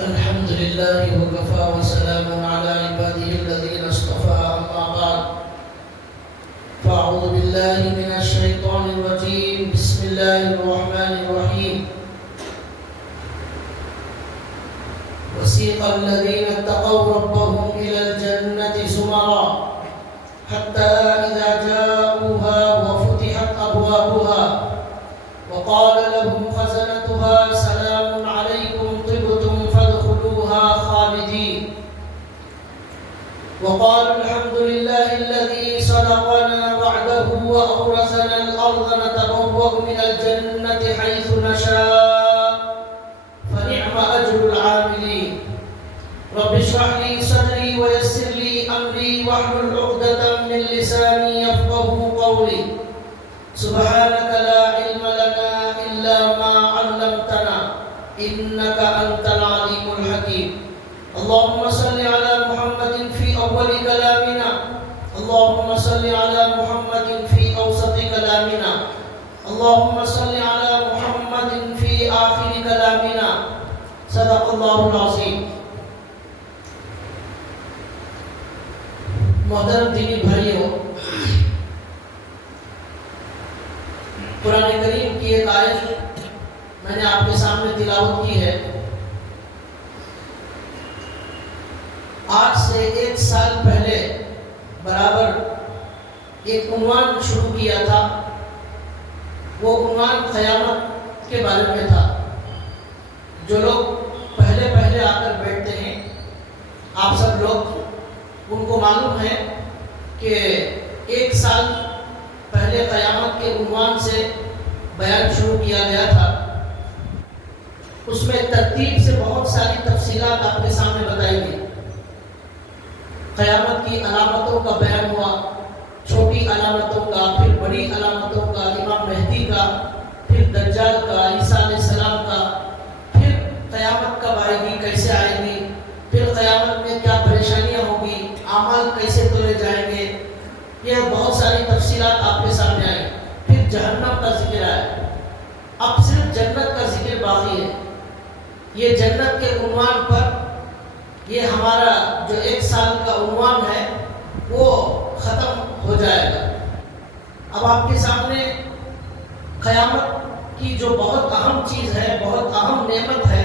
الحمد لله وكفى وسلام على عباده الذين اصطفى أما بعد فأعوذ بالله من الشيطان الرجيم بسم الله الرحمن الرحيم وسيق الذين اتقوا ربهم إلى الجنة زمرا حتى إذا جاءوها وفتحت أبوابها وقال لهم خزنتها سلام عليكم طبتم فادخلوها خالدين وقالوا الحمد لله الذي صدقنا وعده وأورثنا الأرض نتبوأ من الجنة حيث نشاء فنعم أجر العاملين رب اشرح لي صدري ويسر لي أمري واحلل عقدة من لساني يفقهوا قولي سبحانك لا علم لنا إلا ما علمتنا إنك أنت العليم الحكيم اللهم صل على محمد في أول كلامنا اللهم صل على محمد في أوسط كلامنا اللهم صل على محمد في آخر كلامنا صدق الله العظيم. محترم دینی بھائیوں، قرآن کریم کی ایک آیت میں نے آپ کے سامنے تلاوت کی ہے. آج سے 1 سال پہلے برابر ایک عنوان شروع کیا تھا. وہ عنوان قیامت کے بارے میں تھا. جو لوگ پہلے آ کر بیٹھتے ہیں، آپ سب لوگ، ان کو معلوم ہے کہ 1 سال پہلے قیامت کے عنوان سے بیان شروع کیا گیا تھا. اس میں ترتیب سے بہت ساری تفصیلات آپ کے سامنے بتائی گئی. قیامت کی علامتوں کا بیان ہوا، چھوٹی علامتوں کا، پھر بڑی علامتوں کا، امام مہدی کا، پھر دجال کا، عیسیٰ علیہ السلام کا، پھر قیامت کب آئے گی، کیسے آئے گی، پھر قیامت میں کیا پریشانیاں ہوں گی، اعمال کیسے تولے جائیں گے. یہ بہت ساری تفصیلات آپ کے سامنے آئی. پھر جہنم کا ذکر آیا. اب صرف جنت کا ذکر باقی ہے. یہ جنت کے عنوان پر یہ ہمارا جو 1 سال کا عنوان ہے وہ ختم ہو جائے گا. اب آپ کے سامنے قیامت کی جو بہت اہم چیز ہے، بہت اہم نعمت ہے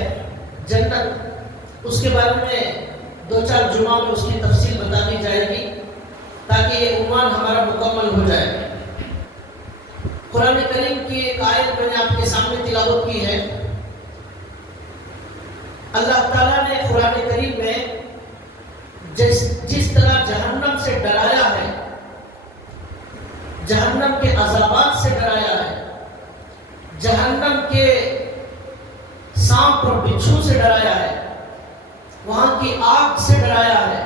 جنت، اس کے بارے میں 2-4 جمعہ میں اس کی تفصیل بتا دی جائے گی تاکہ یہ عنوان ہمارا مکمل ہو جائے. قرآن کریم کی ایک آیت میں نے آپ کے سامنے تلاوت کی ہے. اللہ تعالیٰ نے قرآن کریم میں جس طرح جہنم سے ڈرایا ہے، جہنم کے عذابات سے ڈرایا ہے، جہنم کے سانپ اور بچھو سے ڈرایا ہے، وہاں کی آگ سے ڈرایا ہے،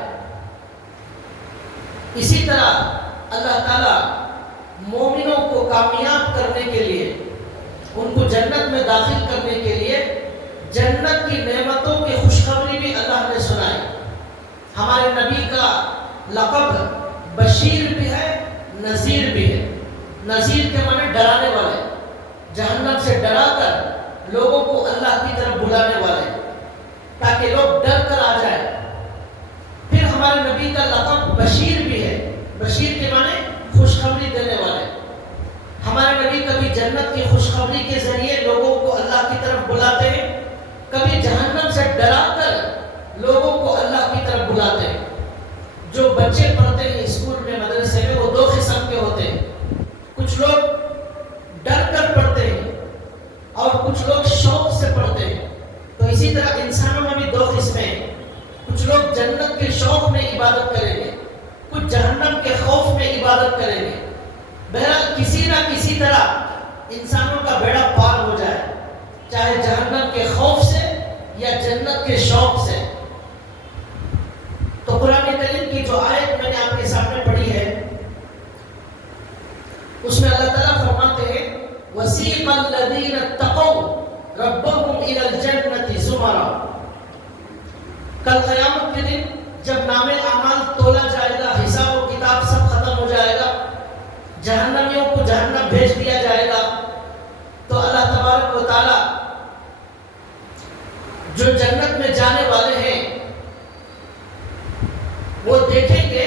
اسی طرح اللہ تعالیٰ مومنوں کو کامیاب کرنے کے لیے، ان کو جنت میں داخل کرنے کے لیے جنت کی نعمتوں کی خوشخبری بھی اللہ نے سنائی. ہمارے نبی کا لقب بشیر بھی ہے، نذیر بھی ہے. نذیر کے معنی ڈرانے والے، جہنم سے ڈرا کر لوگوں کو اللہ کی طرف بلانے والے تاکہ لوگ ڈر کر آ جائیں. پھر ہمارے نبی کا لقب بشیر بھی ہے. بشیر کے معنی خوشخبری دینے والے. ہمارے نبی کبھی جنت کی خوشخبری کے ذریعے لوگوں کو اللہ کی طرف بلاتے ہیں، کبھی جہنم سے ڈرا کر لوگوں کو اللہ کی طرف بلاتے ہیں. جو بچے پڑھتے ہیں اسکول میں، مدرسے میں، وہ 2 قسم کے ہوتے ہیں. کچھ لوگ ڈر کر پڑھتے ہیں اور کچھ لوگ شوق سے پڑھتے ہیں. تو اسی طرح انسانوں میں بھی 2 قسمیں ہیں. کچھ لوگ جنت کے شوق میں عبادت کریں گے، کچھ جہنم کے خوف میں عبادت کریں گے. بہرحال کسی نہ کسی طرح انسانوں کا بیڑا پار ہو جائے، چاہے جہنم کے خوف سے یا جنت کے شوق سے. تو قرآن کریم کی جو آیت میں نے آپ کے سامنے پڑھی ہے، اس میں اللہ تعالیٰ فرماتے ہیں وَسِيقَ الَّذِينَ اتَّقَوْا رَبَّهُمْ إِلَى الْجَنَّةِ زُمَرًا. کل قیامت کے دن جب نام اعمال تولا جائے گا، حساب و کتاب سب ختم ہو جائے گا، جہنمیوں کو جہنم بھیج دیا جائے گا، تو اللہ تبارک و تعالیٰ جو جنت میں جانے وہ دیکھیں گے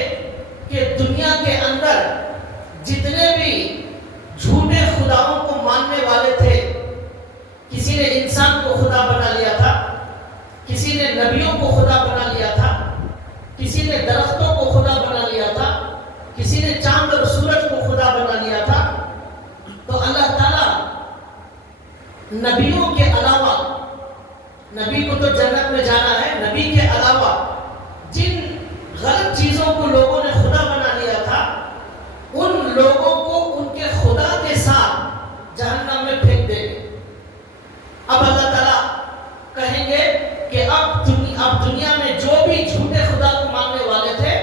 کہ دنیا کے اندر جتنے بھی جھوٹے خداؤں کو ماننے والے تھے، کسی نے انسان کو خدا بنا لیا تھا، کسی نے نبیوں کو خدا بنا لیا تھا، کسی نے درختوں کو خدا بنا لیا تھا، کسی نے چاند اور سورج کو خدا بنا لیا تھا. تو اللہ تعالیٰ نبیوں کے علاوہ، نبی کو تو جنت میں جانا ہے، نبی کے علاوہ جن غلط چیزوں کو لوگوں نے خدا بنا لیا تھا، ان لوگوں کو ان کے خدا کے ساتھ جہنم میں پھینک دیں گے. اب اللہ تعالیٰ کہیں گے کہ اب دنیا میں جو بھی جھوٹے خدا کو ماننے والے تھے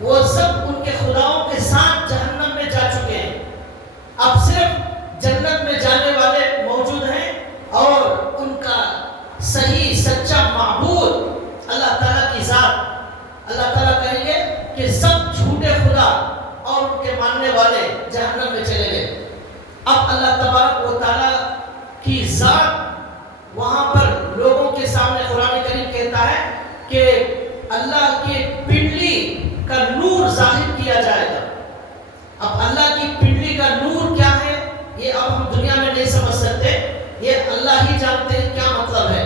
وہ سب ان کے خداؤں کے ساتھ جہنم میں جا چکے ہیں. اب صرف جنت میں جانے والے موجود ہیں اور ان کا صحیح سچا معبود اللہ تعالیٰ کی ذات. اللہ تعالیٰ کہیں گے کہ سب جھوٹے خدا اور ان کے ماننے والے جہنم میں چلے گئے. اب اللہ تبارک و تعالیٰ کی ذات وہاں پر لوگوں کے سامنے قرآن کریم کہتا ہے کہ اللہ کی پنڈلی کا نور ظاہر کیا جائے گا. اب اللہ کی پنڈلی کا نور کیا ہے یہ اب ہم دنیا میں نہیں سمجھ سکتے، یہ اللہ ہی جانتے ہیں کیا مطلب ہے.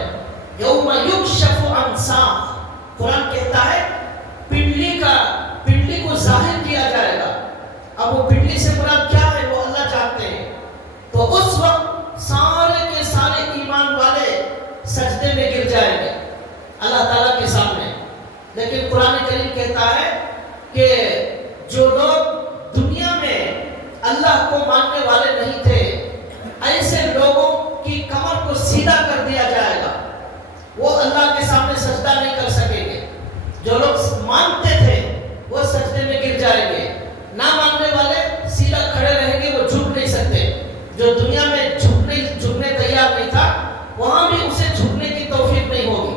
یوم یکشف عن ساق، قرآن کہتا ہے پنڈلی کو ظاہر کیا جائے گا. اب وہ پنڈلی سے مراد کیا ہے وہ اللہ جانتے ہیں. تو اس وقت سارے کے سارے ایمان والے سجدے میں گر جائیں گے اللہ تعالیٰ کے سامنے. لیکن قرآن کریم کہتا ہے کہ جو لوگ دنیا میں اللہ کو ماننے والے نہیں تھے، ایسے لوگوں کی کمر کو سیدھا کر دیا جائے گا، وہ اللہ کے سامنے سجدہ نہیں کر سکیں گے. جو لوگ مانتے تھے وہ سجدے میں گر جائیں گے، نہ ماننے والے سیدھا کھڑے رہیں گے، وہ جھک نہیں سکتے. جو دنیا میں جھکنے تیار نہیں تھا وہاں بھی اسے جھکنے کی توفیق نہیں ہوگی.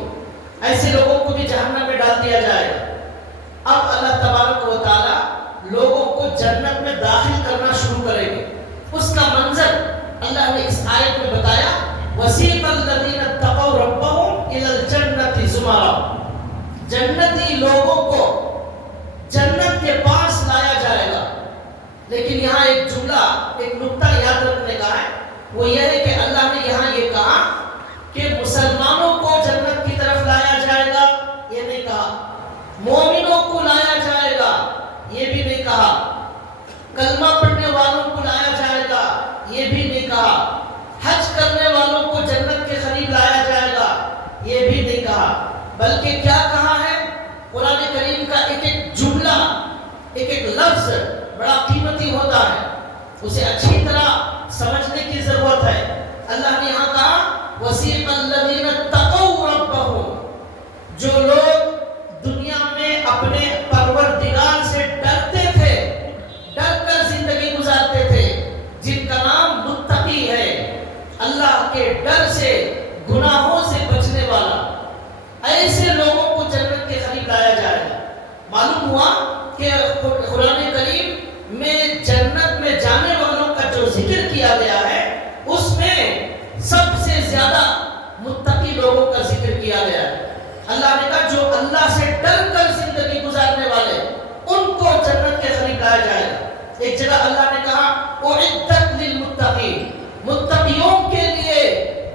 ایسے لوگوں کو بھی جہنم میں ڈال دیا جائے گا. اب اللہ تبارک و تعالیٰ لوگوں کو جنت میں داخل کرنا شروع کریں گے. اس کا منظر اللہ نے اس آیت میں بتایا، وَسِيقَ الَّذِينَ اتَّقَوْا رَبَّهُمْ إِلَى الْجَنَّةِ زُمَرًا. جنتی لوگوں کو جنت کے پاس لایا جائے گا. لیکن یہاں ایک جملہ، ایک نقطہ یاد رکھنے کا ہے، وہ یہ ہے کہ اللہ نے یہاں یہ کہا کہ مسلمانوں کو جنت کی طرف لایا جائے گا، یہ نہیں کہا. مومنوں کو لایا جائے گا، یہ بھی نہیں کہا. کلمہ پڑھنے والوں کو لایا جائے گا، یہ بھی نہیں کہا. حج کرنے والوں کو جنت کے قریب لایا جائے گا، یہ بھی نہیں کہا. بلکہ کیا کہا ہے؟ قرآن کریم کا ایک ایک جملہ، ایک ایک لفظ بڑا قیمتی ہوتا ہے، اسے اچھی طرح سمجھنے کی ضرورت ہے. اللہ نے یہاں کہا وَسِيقَ الَّذِينَ اتَّقَوْا رَبَّهُمْ. جو لوگ دنیا میں اپنے پروردگار سے ڈرتے تھے، ڈر کر زندگی گزارتے تھے، جن کا نام متقی ہے، اللہ کے ڈر سے، گناہوں سے بچنے والا، ایسے لوگوں کو جنت کے قریب لایا جائے گا. معلوم ہوا کہ قرآن کریم میں جنت میں جانے والوں کا جو ذکر کیا گیا ہے اس میں سب سے زیادہ متقی لوگوں کا ذکر کیا گیا ہے. اللہ نے کہا جو اللہ سے ڈر کر زندگی گزارنے والے، ان کو جنت کے قریب لایا جائے گا. ایک جگہ اللہ نے کہا اعدت للمتقین، متقیوں کے لیے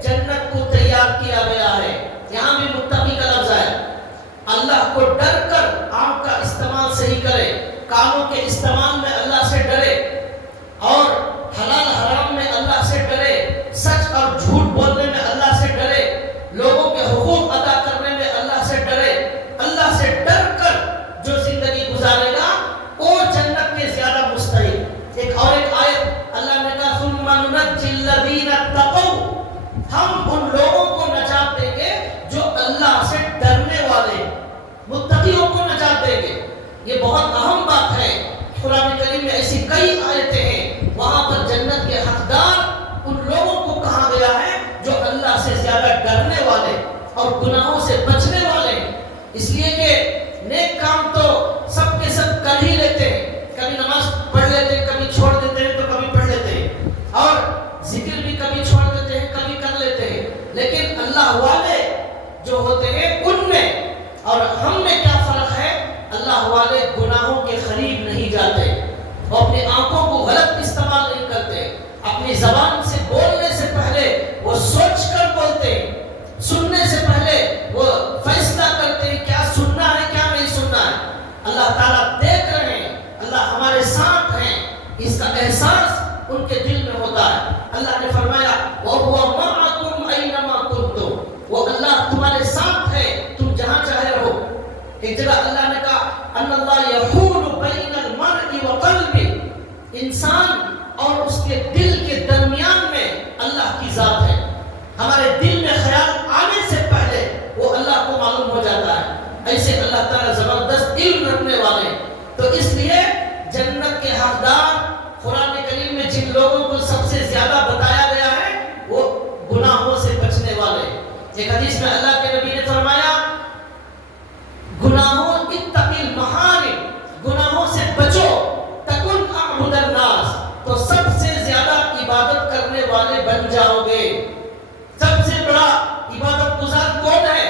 جنت کو تیار کیا گیا ہے. یہاں بھی متقی کا لفظ ہے. اللہ کو ڈر کر آنکھ کا استعمال صحیح کرے، کانوں کے استعمال میں اللہ سے ڈرے، اور حلال حرام میں اللہ سے ڈرے، سچ اور جھوٹ بولنے میں اللہ سے ڈرے، لوگوں کے حقوق ادا کرنے میں اللہ سے ڈرے. اللہ سے ڈر کر جو زندگی گزارے گا وہ جنت کے زیادہ مستحق. ایک اور ایک آیت اللہ نے کہا ثم ننجی الذین اتقوا، ہم ان لوگوں کو نجات دیں گے جو اللہ سے ڈرنے والے، متقیوں کو نجات دیں گے. یہ بہت اہم بات ہے. قرآن کریم میں ایسی کئی آیتیں ہیں وہاں پر جنت کے حقدار ان لوگوں کو کہا گیا ہے جو اللہ سے زیادہ ڈرنے والے اور گناہوں سے بچنے والے. اس لیے کہ نیک کام تو سب کے سب کر ہی لیتے ہیں، کبھی نماز پڑھ لیتے ہیں، کبھی چھوڑ دیتے ہیں تو کبھی پڑھ لیتے ہیں، اور ذکر بھی کبھی چھوڑ دیتے ہیں کبھی کر لیتے ہیں. لیکن اللہ والے جو ہوتے ہیں ان میں اور ہم میں کیا فرق ہے؟ اللہ اللہ والے گناہوں کے قریب نہیں جاتے، وہ اپنی آنکھوں کو غلط استعمال نہیں کرتے، اپنی زبان سے بولنے سے پہلے وہ سوچ کر بولتے، سننے سے پہلے وہ فیصلہ کرتے ہیں کیا سننا ہے کیا نہیں سننا ہے۔ اللہ تعالیٰ دیکھ رہے ہیں، اللہ ہمارے ساتھ ہیں، اس کا احساس ان کے دل میں ہوتا ہے۔ اللہ نے فرمایا وَهُوَ مَعَكُمْ أَيْنَمَا كُنتُمْ، وہ اللہ تمہارے ساتھ ہے تم جہاں چاہے رہو۔ ایک جگہ اللہ نے کہا ان اللہ یحول بین المرء وقلبہ، انسان اور اس کے دل کے درمیان میں اللہ کی ذات ہے، ہمارے دل میں خیال آنے سے پہلے وہ اللہ کو معلوم ہو جاتا ہے۔ ایسے اللہ تعالیٰ زبردست علم رکھنے والے، تو اس لیے جنت کے حقدار قرآن کریم میں جن لوگوں کو سب سے زیادہ بتایا گیا ہے وہ گناہوں سے بچنے والے۔ ایک حدیث میں اللہ کے نبی نے فرمایا گناہوں اتق المحارم، گناہوں سے بچو تکن اعبد الناس، تو سب سے زیادہ عبادت کرنے والے بن جاؤ گے۔ سب سے بڑا عبادت گزار کون ہے؟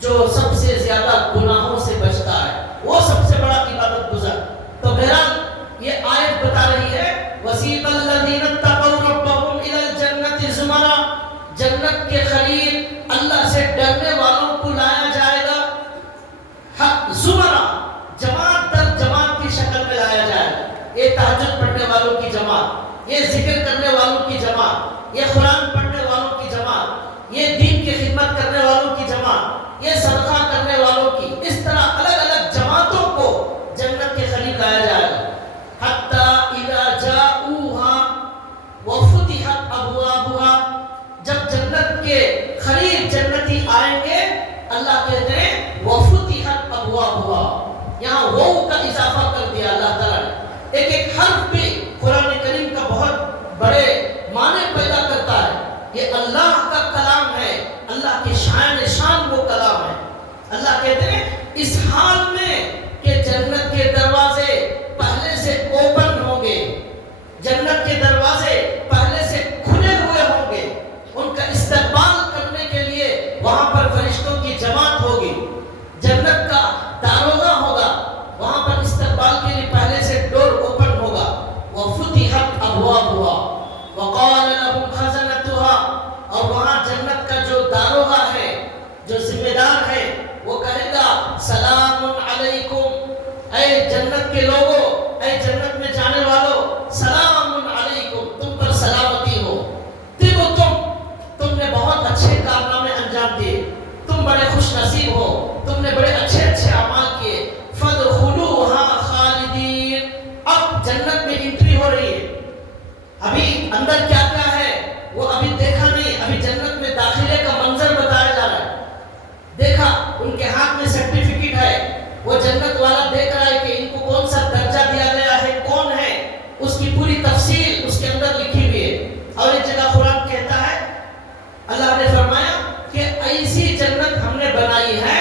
جو سب سے زیادہ گناہوں سے بچتا ہے، وہ سب سے بڑا عبادت گزار۔ تو بہرحال یہ آیت بتا رہی ہے وَسِيقَ الَّذِينَ اتَّقَوْا رَبَّهُمْ إِلَى الْجَنَّةِ زُمَرًا، جنت کے قریب اللہ سے ڈرنے والوں کو لایا جائے گا زمرہ، جماعت در جماعت کی شکل میں لایا جائے گا۔ یہ تہجد پڑھنے والوں کی جماعت، یہ ذکر کرنے والوں کی جماعت، یہ قرآن پڑھنے والوں کی جماعت، یہ دین کی خدمت کرنے والوں کی جماعت، یہ صدقہ کرنے والوں کی، اس طرح الگ الگ جماعتوں کو جنت کے قریب لایا جائے گا۔ حتی اذا جاؤوها وفتحت ابوابها، جب جنت کے قریب جنتی آئیں گے اللہ کہتے ہیں وفتحت ابوابها، یہاں وہ کا اضافہ کر دیا اللہ تعالیٰ نے۔ ایک ایک حرف بھی قرآن کریم کا بہت بڑے معنی پیدا کرتا ہے۔ یہ اللہ کا کلام ہے، اللہ کی شان وہ کلام ہے۔ اللہ کہتے ہیں اس حال میں کہ جنت کے دروازے پہلے سے اوپن ہوں گے، جنت کے دروازے پہلے سے کھلے ہوئے ہوں گے، ان کا استقبال کرنے کے لیے وہاں پر فرشتوں کی جماعت ہوگی، جنت کا داروغہ ہوگا، وہاں پر استقبال کے لیے پہلے سے ڈور اوپن ہوگا۔ وفتحت ابوابها وقال لهم خزنتها، اور وہاں جنت کا جو داروغہ ہے، جو ذمہ دار ہے، وہ کہے گا سلام علیکم، اے جنت کے لوگوں، اے جنت میں جانے والوں، سلام علیکم، تم پر سلامتی ہو، تم نے بہت اچھے کارنامے انجام دیے، تم بڑے خوش نصیب ہو، تم نے بڑے اچھے اعمال کیے، فادخلوها خالدین۔ اب جنت میں انٹری ہو رہی ہے، ابھی اندر کیا کیا ہے وہ ابھی دیکھا نہیں، ابھی جنت میں داخلے کا منظر بتایا جا رہا ہے۔ دیکھا ان کے ہاتھ میں سرٹیفکیٹ ہے، وہ جنت والا دیکھ رہا ہے کہ ان کو کون سا درجہ دیا گیا ہے، کون ہے، اس کی پوری تفصیل اس کے اندر لکھی ہوئی ہے۔ اور ایک جگہ قرآن کہتا ہے، اللہ نے فرمایا کہ ایسی جنت ہم نے بنائی ہے،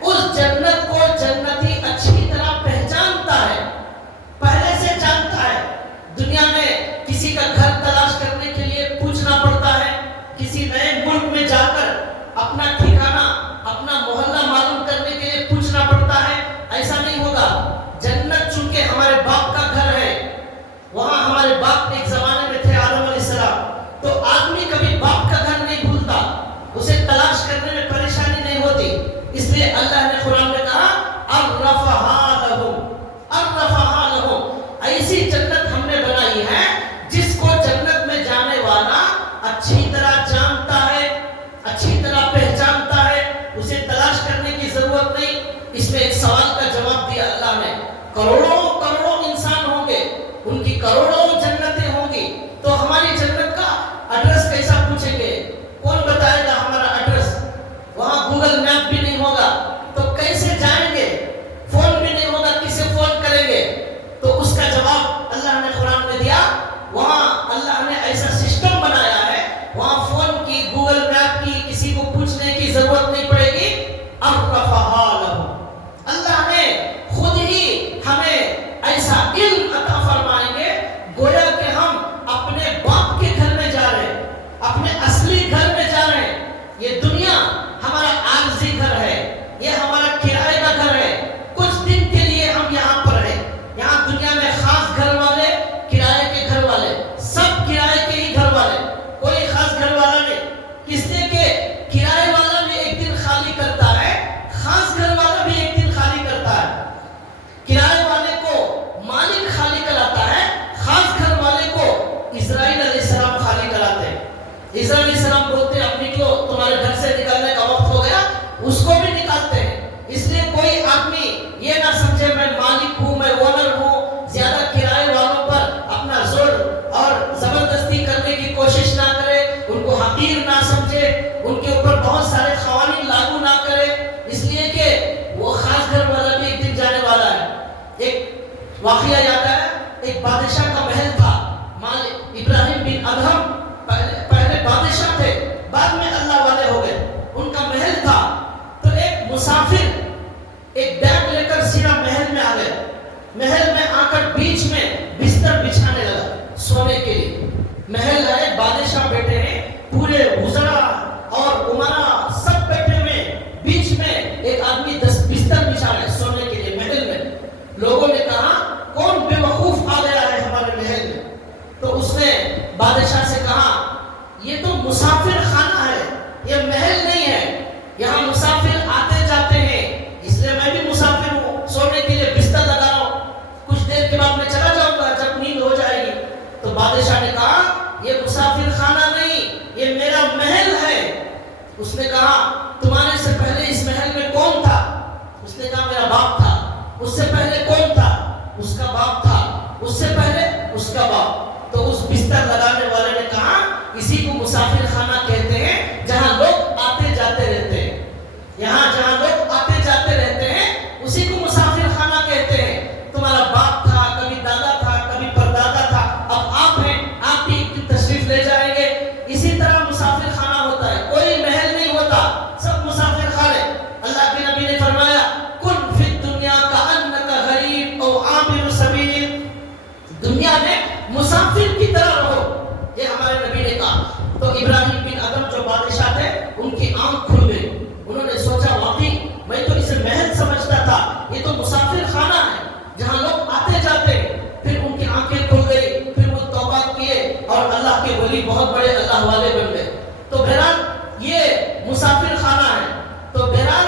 اس جنت کو جنتی اچھی طرح پہچانتا ہے، پہلے سے جانتا ہے۔ دنیا میں کسی کا گھر تلاش کرنے کے لیے پوچھنا پڑتا ہے، کسی نئے ملک میں جا کر اپنا ٹھکانہ، اپنا محلہ معلوم کرنے کے لیے پوچھنا پڑتا ہے، ایسا نہیں ہوگا۔ جنت چونکہ ہمارے باپ کا گھر ہے، وہاں ہمارے باپ ایک زمانے میں تھے آدم علیہ السلام، تو آدمی کبھی باپ کا گھر نہیں بھولتا، اسے تلاش کرنے میں پریشانی نہیں ہوتی۔ اس لیے اللہ نے قرآن میں کہا عرفہا لہم، عرفہا لہم، ایسی جنت ہم نے بنائی ہے جس کو جنت میں جانے والا اچھی طرح جانتا ہے، اچھی طرح پہچانتا ہے، اسے تلاش کرنے کی ضرورت نہیں۔ اس میں ایک سوال کا جواب دیا اللہ نے، کروڑوں انسان ہوں گے، ان کی کروڑوں جنتیں ہوں گی، تو ہماری جنت کا ایڈریس کیسا پوچھیں گے؟ کون بتائے گا ہمارا ایڈریس؟ وہاں گوگل میپ بھی نہیں ہوگا، تو بہت سارے قوانین لاگو نہ کرے، اس لیے کہ وہ خاص گھر والا بھی ایک دن جانے والا ہے۔ ایک واقعہ یاد ہے، ایک بادشاہ کا محل تھا، ابراہیم بن ادہم پہلے بادشاہ تھے، بعد میں اللہ والے ہو گئے، ان کا محل تھا۔ تو ایک مسافر ایک بیگ لے کر سیدھا محل میں آ گئے، محل میں آ کر بیچ میں بستر بچھانے لگا سونے کے لیے۔ محل ہے، بادشاہ بیٹھے ہیں، پورے وزراء اور امراء سب بیٹھے ہوئے، بیچ میں ایک آدمی بستر بچھا رہا ہے سونے کے لیے محل میں۔ لوگوں نے کہا کون بے وقوف آ گیا ہے ہمارے محل میں؟ تو اس نے بادشاہ سے کہا یہ تو مسافر خانہ ہے، یہ محل نہیں ہے، یہاں مسافر آتے جاتے ہیں، اس لیے میں بھی مسافر ہوں، سونے کے لیے بستر لگا رہا ہوں، کچھ دیر کے بعد میں چلا جاؤں گا جب نیند ہو جائے گی۔ تو بادشاہ نے کہا یہ مسافر خانہ نہیں، یہ میرا محل ہے۔ اس نے کہا تمہارے سے پہلے اس محل میں کون تھا؟ اس نے کہا میرا باپ تھا۔ اس سے پہلے کون تھا؟ اس کا باپ تھا۔ اس سے پہلے اس کا باپ۔ تو اس بستر لگانے والے نے کہا اسی کو مسافر خانہ کہتے ہیں، جہاں لوگ آتے جاتے رہتے ہیں، یہاں جہاں لوگ آتے جاتے رہتے ہیں اسی کو مسافر خانہ کہتے ہیں۔ تمہارا باپ تھا، کبھی دادا تھا، کبھی پردادا تھا، اب آپ ہیں، آپ بھی تشریف لے جائیں گے۔ اسی طرح مسافر خانہ ہوتا ہے، کوئی محل نہیں ہوتا، سب مسافر خانے۔ اللہ کے نبی نے فرمایا کن فی الدنیا کأنک غریب او عابر سبیل، دنیا میں مسافر کی طرح رہو، یہ ہمارے نبی نے کہا۔ تو ابراہیم بن ادہم جو بادشاہ تھے ان کی آنکھ کھل گئی، انہوں نے سوچا واقعی میں تو اسے محل سمجھتا تھا، یہ تو مسافر خانہ ہے جہاں لوگ آتے جاتے۔ پھر ان کی آنکھیں کھل گئی، پھر وہ توبہ کیے اور اللہ کے ولی بہت بڑے اللہ والے بن گئے۔ تو بہرحال یہ مسافر خانہ ہے۔ تو بہرحال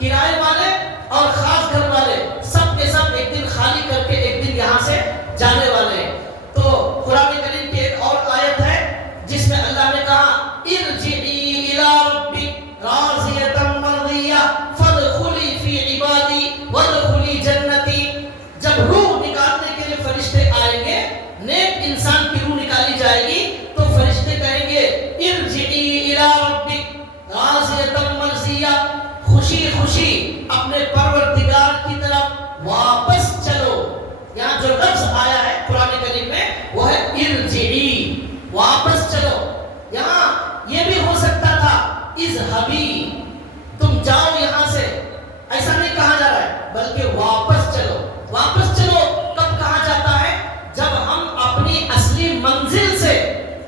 کرائے والے اور خاص گھر والے سب کے سب ایک دن خالی کر کے ایک دن یہاں سے جانے والے ہیں۔ تو قرآن کریم کی ایک اور آیت ہے جس میں اللہ نے کہا ارجعی الی ربک راضیۃ مرضیہ فادخلی فی عبادی وادخلی جنتی۔ جب روح نکالنے کے لیے فرشتے آئیں گے، نیک انسان کی روح نکالی جائے گی تو فرشتے کہیں گے ارجعی الی ربک راضیۃ مرضیہ، خوشی خوشی اپنے پروردگار کی طرف واپس چلو۔ یہاں جو لفظ آیا ہے قرآن کریم میں وہ ہے ارجعی، واپس چلو۔ یہاں یہ بھی ہو سکتا تھا اذهبی، تم جاؤ یہاں سے، ایسا نہیں کہا جا رہا ہے، بلکہ واپس چلو۔ واپس چلو کب کہا جاتا ہے؟ جب ہم اپنی اصلی منزل سے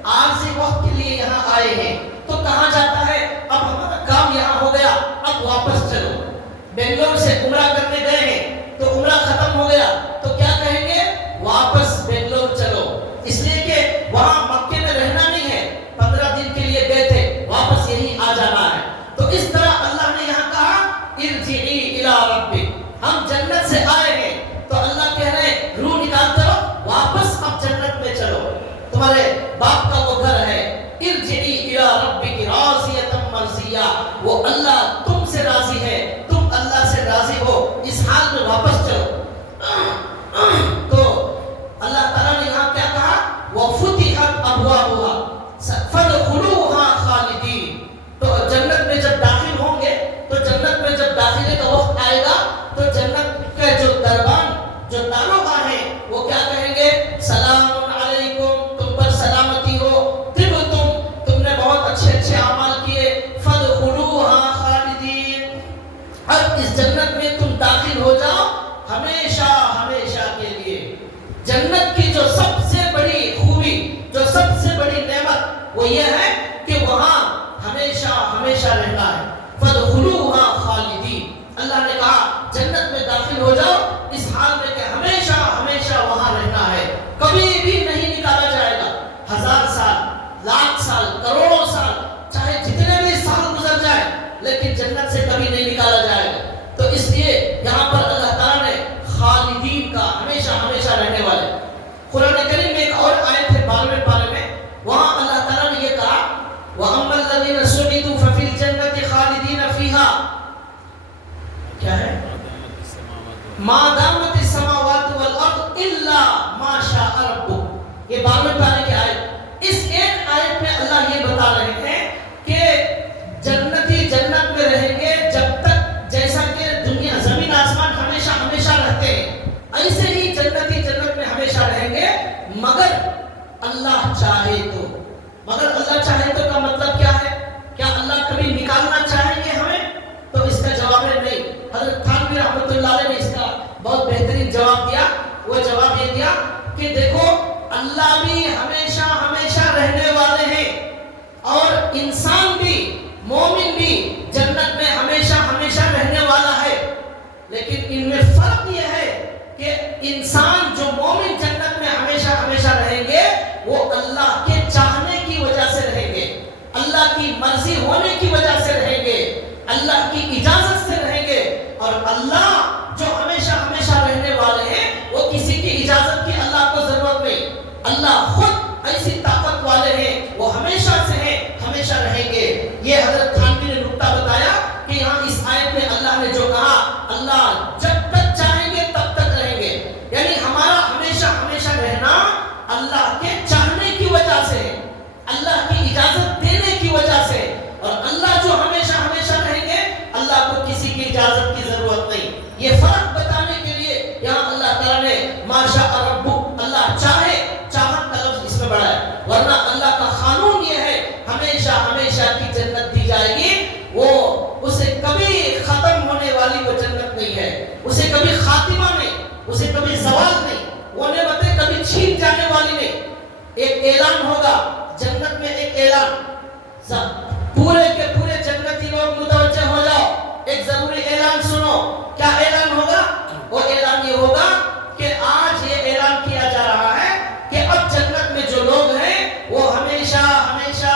عارضی وقت کے لیے یہاں آئے ہیں تو کہا جاتا ہے اب ہمارا کام یہاں ہو گیا، اب واپس چلو۔ بنگلور سے عمرہ کرنے گئے ہیں تو عمرہ ختم ہو گیا تو کیا کہیں گے؟ واپس بنگلور چلو، اس لیے کہ وہاں مکے میں رہنا نہیں ہے، 15 دن کے لیے گئے تھے، واپس یہی آ جانا ہے۔ تو اس طرح اللہ نے یہاں کہا ارجعی الی ربک، ہم جنت سے آئے ہیں تو اللہ کہہ رہے ہیں روح نکالتے ہو، واپس اب جنت میں چلو، تمہارے باپ کا وہ گھر ہے۔ ارجعی الی ربک راضیۃ مرضیہ، وہ اللہ تم سے راضی ہے، تم اللہ سے راضی ہو، اس حال میں واپس چلو۔ تو اللہ تعالیٰ نے یہاں کیا کہا؟ وَفُتِحَتْ أَبْوَابُهَا فَادْخُلُوهَا خَالِدِينَ۔ تو جنت میں جب داخل ہوں گے تو جنت میں جب داخلے کا وقت آئے گا تو جنت کے جو دربان جو داروغہ ہیں وہ کیا کہیں گے؟ سلام علیکم، تم پر سلامتی ہو، تم نے بہت اچھے اچھے اعمال کیے، فَادْخُلُوهَا خَالِدِينَ، اب اس جنت میں تم داخل ہو جاؤ ہمیشہ ہمیشہ کے لیے۔ جنت کی جو سب سے بڑی خوبی، جو سب سے بڑی نعمت وہ یہ ہے کہ وہاں ہمیشہ ہمیشہ رہنا ہے۔ فَادْخُلُوهَا خَالِدِينَ، اللہ نے کہا جنت میں داخل ہو جاؤ اس حال میں کہ ہمیشہ ہمیشہ وہاں رہنا ہے، کبھی بھی نہیں نکالا جائے گا۔ 1000 سال، لاکھ سال، کروڑوں سال، چاہے جتنے بھی سال گزر جائے لیکن جنت سے کبھی نہیں نکالا جائے گا۔ تو اس لیے یہاں پر اللہ تعالیٰ نے خالدین کا، ہمیشہ ہمیشہ رہنے والے۔ قرآن کریم میں ایک اور آیت ہے 12ویں پارے میں، وہاں اللہ تعالیٰ نے یہ کہا وَأَمَّا الَّذِينَ سُعِدُوا فَفِي الْجَنَّةِ خَالِدِينَ فِيهَا، کیا ہے؟ مَا دَامَتِ السَّمَاوَاتُ وَالْأَرْضُ إِلَّا مَا شَاءَ رَبُّكَ، یہ 12ویں پارے کی آیت۔ اس ایک آیت میں اللہ یہ بتا رہے ہیں کہ جنتی اللہ علیہ نے اس کا بہت بہترین جواب دیا. وہ جواب یہ دیا کہ دیکھو اللہ بھی ہمیشہ ہمیشہ رہنے والے ہیں اور انسان بھی مومن بھی جنت میں ہمیشہ ہمیشہ رہنے والا ہے. لیکن ان میں فرق یہ ہے کہ انسان جو مومن جنت میں ہمیشہ ہمیشہ رہیں گے وہ اللہ کے چاہنے کی وجہ سے رہیں گے, اللہ کی مرضی ہونے کی وجہ سے رہیں گے, اللہ کی اجازت سے رہیں گے. اور اللہ جو ہمیشہ ہمیشہ رہنے والے ہیں وہ کسی کی اجازت کی اللہ کو ضرورت نہیں. اللہ خود ایسی طاقت والے ہیں, وہ ہمیشہ سے ہیں, ہمیشہ رہیں گے. یہ حضرت تھانوی نے نقطہ بتایا کہ یہاں اس آیت میں اللہ نے جو کہا اللہ جب تک چاہیں گے تب تک رہیں گے, یعنی ہمارا ہمیشہ ہمیشہ رہنا اللہ کے چاہنے کی وجہ سے, اللہ کی اجازت دینے کی وجہ سے. اور اللہ جو ہمیشہ ہمیشہ رہیں گے اللہ کو کسی کی اجازت کی ضرورت نہیں. یہ فرق بتانے کے لیے یہاں اللہ تعالیٰ نے ما شاء ربک, اللہ چاہے, چاہت کا لفظ اس میں بڑھا ہے. ورنہ اللہ کا قانون یہ ہے ہمیشہ ہمیشہ کی جنت دی جائے گی. وہ اسے کبھی ختم ہونے والی وہ جنت نہیں ہے, اسے کبھی خاتمہ نہیں, اسے کبھی زوال نہیں, وہ نعمتیں کبھی چھین جانے والی نہیں. ایک اعلان ہوگا جنت میں, ایک اعلان, پورے کے پورے جنتی لوگ متوجہ ہو جاؤ, ایک ضروری اعلان سنو. کیا اعلان ہوگا؟ وہ اعلان یہ ہوگا کہ آج یہ اعلان کیا جا رہا ہے کہ اب جنت میں جو لوگ ہیں وہ ہمیشہ ہمیشہ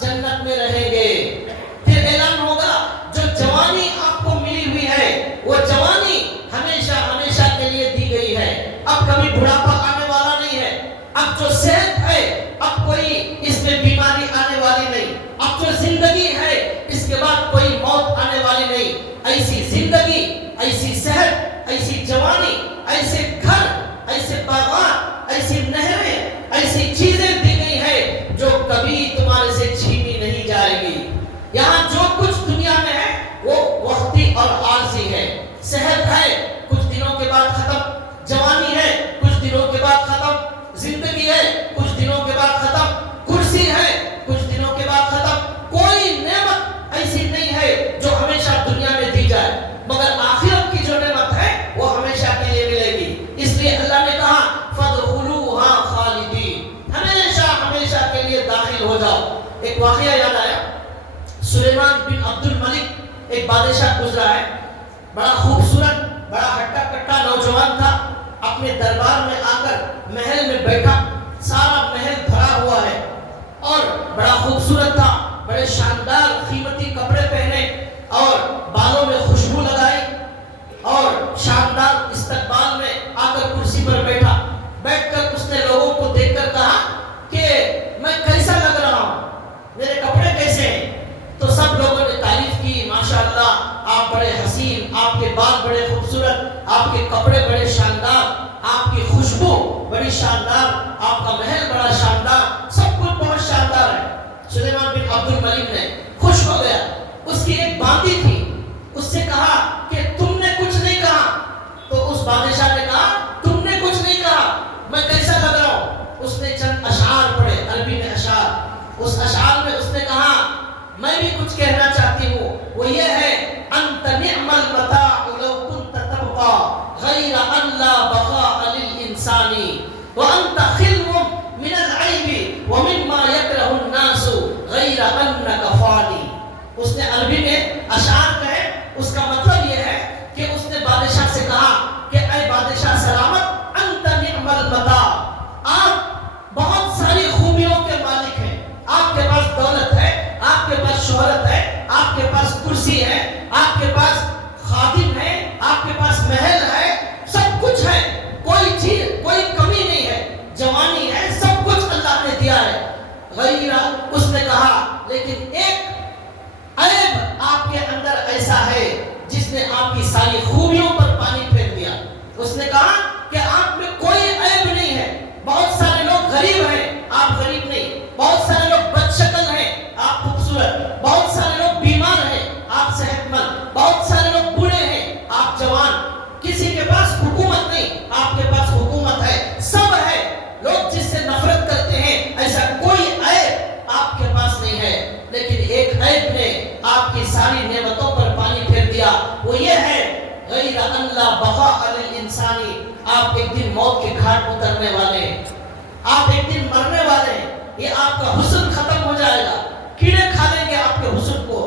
جنت میں رہیں گے. پھر اعلان ہوگا جو جوانی آپ کو ملی ہوئی ہے وہ جوانی ہمیشہ ہمیشہ کے لیے دی گئی ہے, اب کبھی بڑھاپا آنے والا نہیں ہے. اب جو صحت ہے اب کوئی اس میں بیماری آنے والی نہیں, اب جو زندگی ہے اس کے بعد کوئی موت آنے والی نہیں. ایسی زندگی, ایسی صحت, ایسی جوانی, ایسے گھر, ایسے باغات, ایسی نہریں, ایسی چیزیں دی گئی ہیں جو کبھی تمہارے سے چھینی نہیں جائے گی. یہاں جو کچھ دنیا میں ہے وہ وقتی اور عارضی ہے. صحت ہے کچھ دنوں کے بعد ختم, جوانی ہے کچھ دنوں کے بعد ختم, زندگی ہے کچھ دنوں کے بعد ختم, کرسی ہے کچھ دنوں کے بعد ختم. کوئی نعمت ایسی نہیں ہے جو ہمیشہ دنیا میں دی جائے, مگر آخرت کی جو نعمت ہے وہ ہمیشہ کے لیے ملے گی. اس لیے اللہ نے کہا فَادْخُلُوهَا خَالِدِينَ, ہمیشہ ہمیشہ کے لیے داخل ہو جاؤ. ایک واقعہ یاد آیا, سلیمان بن عبد الملک ایک بادشاہ گزرا ہے, بڑا خوبصورت, بڑا ہٹا کٹا نوجوان تھا. اپنے دربار میں آ کر محل میں بیٹھا, سارا محل بھرا ہوا ہے اور بڑا خوبصورت تھا, بڑے شاندار قیمتی کپڑے پہنے اور بالوں میں خوشبو لگائی اور شاندار استقبال میں آ کر کرسی پر بیٹھا. بیٹھ کر اس نے لوگوں کو دیکھ کر کہا کہ میں کیسا لگ رہا ہوں, میرے کپڑے کیسے ہیں؟ تو سب لوگوں نے تعریف کی, ماشاءاللہ آپ بڑے حسین, آپ کے بال بڑے خوبصورت, آپ کے کپڑے بڑے شاندار, آپ کی خوشبو بڑی شاندار, آپ کا محل بڑا شاندار, سب کچھ بہت شاندار ہے. سلیمان بن عبد الملک نے خوش ہو گیا. اس کی ایک باندی تھی, اس سے کہا کہ تم نے کچھ نہیں کہا. تو اس بادشاہ نے کہا تم نے کچھ نہیں کہا, میں کیسا لگ رہا ہوں؟ اس نے چند اشعار پڑھے, عربی میں اشعار. اس اشعار میں اس نے کہا میں بھی کچھ کہنا چاہتی ہوں, وہ یہ ہے انت نعم المتاع لو كنت تبقى غیر ان لا بقاء للانسان وانت خلو من العیب ومما يكره الناس غیر انك فانی. اس نے عربی میں اشعار کہے, اس کا مطلب یہ ہے کہ اس نے بادشاہ سے کہا کہ اے بادشاہ سلامت, انت نعم المتاع, آپ بہت ساری خوبیوں کے مالک ہیں, آپ کے پاس دولت ہے, آپ کے پاس شہرت ہے, آپ کے پاس کرسی ہے, آپ کے پاس خادم ہے, آپ کے پاس محل ہے, سب کچھ ہے, کوئی چیز کوئی کمی نہیں ہے, جوانی ہے, سب کچھ اللہ نے دیا ہے. غیر, اس نے کہا لیکن ایک عیب آپ کے اندر ایسا ہے جس نے آپ کی ساری خوبیوں پر پانی پھیر دیا. اس نے کہا کہ آپ میں کوئی عیب نہیں ہے. بہت سارے لوگ غریب ہیں, آپ غریب نہیں. بہت سارے لوگ بد شکل ہیں, آپ خوبصورت. بہت سارے لوگ بیمار ہیں, آپ صحت مند. بہت سارے لوگ بوڑھے ہیں, آپ جوان. کسی کے پاس حکومت نہیں, آپ کے پاس حکومت ہے. سب ہے. لوگ جس سے نفرت کرتے ہیں ایسا کوئی عیب آپ کے پاس نہیں ہے. لیکن ایک عیب نے آپ کی ساری نعمتوں پر پانی پھیر دیا, وہ یہ ہے غیر غیر ان لا بقاء للانسانی، آپ ایک دن موت کے گھاٹ اترنے والے ہیں، آپ ایک دن مرنے والے ہیں، یہ آپ کا حسن ختم ہو جائے گا، کیڑے کھا لیں گے آپ کے حسن کو،